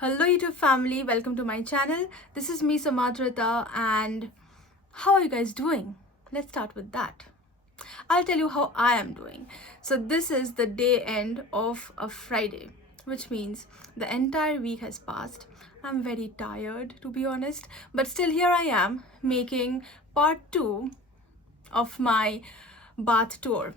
Hello YouTube family, welcome to my channel. This is me Samadhrita, and how are you guys doing? Let's start with that. I'll tell you how I am doing. So this is the day end of a Friday, which means the entire week has passed. I'm very tired, to be honest, but still here I am making part 2 of my bath tour.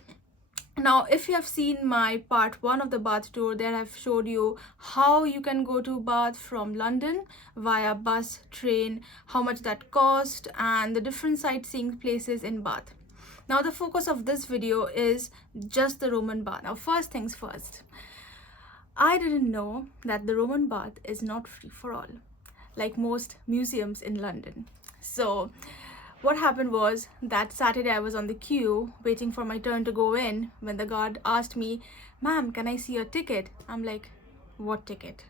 Now, if you have seen my part 1 of the bath tour, there I've showed you how you can go to Bath from London via bus, train, how much that cost, and the different sightseeing places in Bath. Now, the focus of this video is just the Roman bath. Now, first things first, I didn't know that the Roman bath is not free for all, like most museums in London. So what happened was that Saturday I was on the queue waiting for my turn to go in when the guard asked me, "Ma'am, can I see your ticket?" I'm like, "What ticket?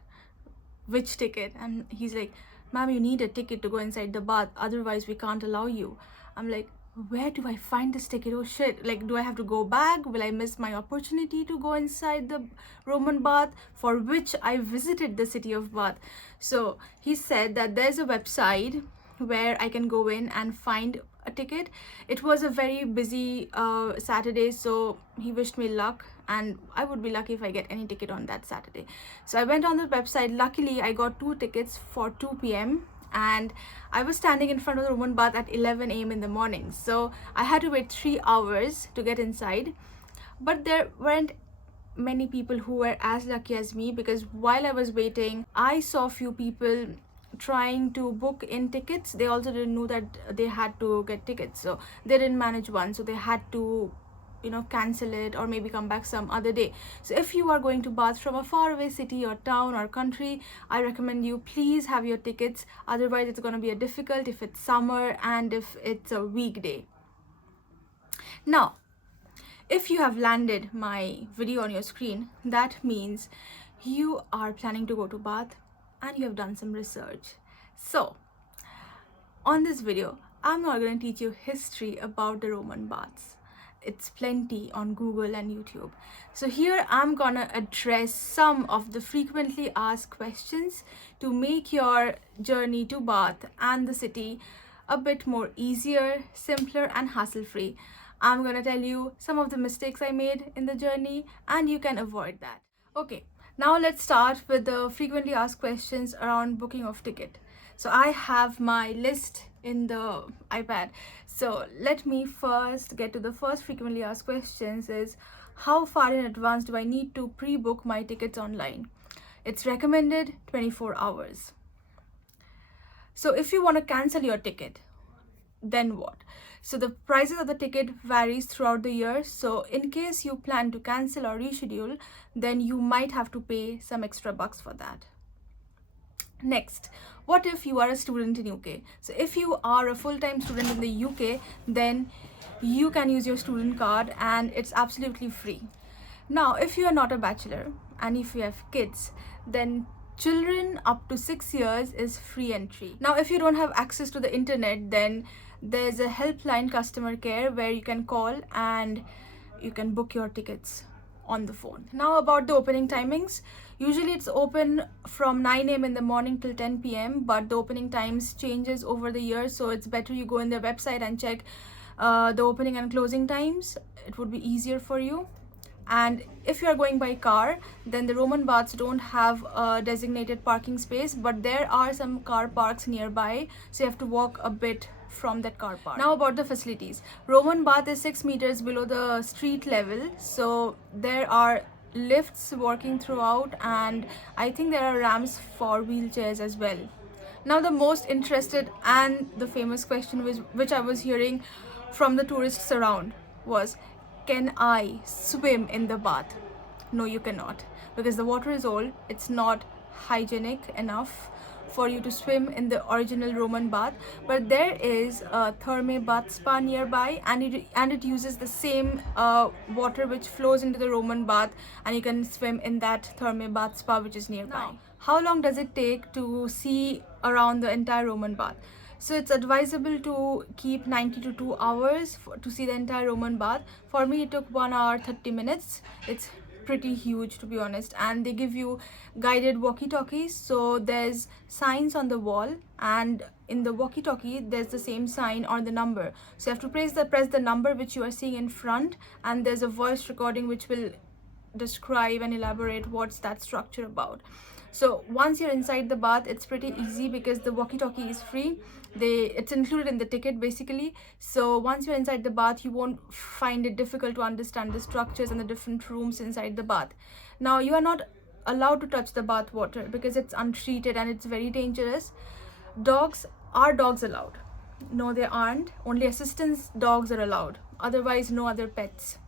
Which ticket?" And he's like, "Ma'am, you need a ticket to go inside the bath, otherwise we can't allow you." I'm like, where do I find this ticket? Oh shit, like, do I have to go back? Will I miss my opportunity to go inside the Roman bath for which I visited the city of Bath? So he said that there's a website where I can go in and find a ticket. It was a very busy Saturday, so he wished me luck, and I would be lucky if I get any ticket on that Saturday. So I went on the website. Luckily I got 2 tickets for 2 p.m. and I was standing in front of the Roman bath at 11 a.m. in the morning, so I had to wait 3 hours to get inside. But there weren't many people who were as lucky as me, because while I was waiting, I saw few people trying to book in tickets. They also didn't know that they had to get tickets, so they didn't manage one, so they had to cancel it or maybe come back some other day. So if you are going to Bath from a faraway city or town or country, I recommend you please have your tickets, otherwise it's going to be a difficult if it's summer and if it's a weekday. Now, if you have landed my video on your screen, that means you are planning to go to Bath and you have done some research. So on this video, I'm not going to teach you history about the Roman baths. It's plenty on Google and YouTube. So here I'm gonna address some of the frequently asked questions to make your journey to Bath and the city a bit more easier, simpler and hassle-free. I'm gonna tell you some of the mistakes I made in the journey and you can avoid that. Okay, now let's start with the frequently asked questions around booking of ticket. So I have my list in the iPad. So let me first get to the first frequently asked questions is, how far in advance do I need to pre-book my tickets online? It's recommended 24 hours. So if you want to cancel your ticket, then what? So the prices of the ticket varies throughout the year. So in case you plan to cancel or reschedule, then you might have to pay some extra bucks for that. Next, what if you are a student in UK? So if you are a full-time student in the UK, then you can use your student card and it's absolutely free. Now, if you are not a bachelor and if you have kids, then children up to 6 years is free entry. Now, if you don't have access to the internet, then there's a helpline customer care where you can call and you can book your tickets on the phone. Now about the opening timings, usually it's open from 9 a.m. in the morning till 10 p.m. but the opening times changes over the years, so it's better you go in their website and check the opening and closing times. It would be easier for you. And if you are going by car, then the Roman baths don't have a designated parking space, but there are some car parks nearby, so you have to walk a bit from that car park. Now about the facilities. Roman bath is 6 meters below the street level, so there are lifts working throughout, and I think there are ramps for wheelchairs as well. Now the most interested and the famous question which I was hearing from the tourists around was, can I swim in the bath? No, you cannot, because the water is old. It's not hygienic enough for you to swim in the original Roman bath, but there is a Thermae bath spa nearby, and it uses the same water which flows into the Roman bath, and you can swim in that Thermae bath spa which is nearby. Now, how long does it take to see around the entire Roman bath? So it's advisable to keep 90 to 2 hours to see the entire Roman bath. For me, it took 1 hour 30 minutes. It's pretty huge, to be honest, and they give you guided walkie-talkies. So there's signs on the wall, and in the walkie-talkie there's the same sign or the number. So you have to press the number which you are seeing in front, and there's a voice recording which will describe and elaborate what's that structure about. So once you're inside the bath, it's pretty easy because the walkie-talkie is free. It's included in the ticket basically. So once you're inside the bath, you won't find it difficult to understand the structures and the different rooms inside the bath. Now, you are not allowed to touch the bath water because it's untreated and it's very dangerous. Are dogs allowed? No, they aren't. Only assistance dogs are allowed. Otherwise, no other pets.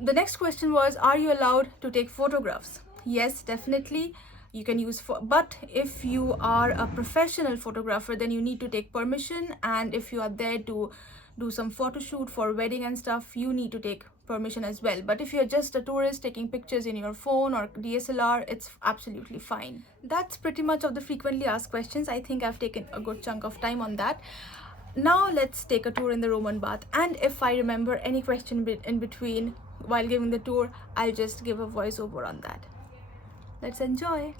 The next question was, are you allowed to take photographs? Yes, definitely. You can use but if you are a professional photographer, then you need to take permission, and if you are there to do some photo shoot for wedding and stuff, you need to take permission as well. But if you're just a tourist taking pictures in your phone or DSLR, it's absolutely fine. That's pretty much of the frequently asked questions. I think I've taken a good chunk of time on that. Now let's take a tour in the Roman bath, and if I remember any question in between while giving the tour, I'll just give a voiceover on that. Let's enjoy.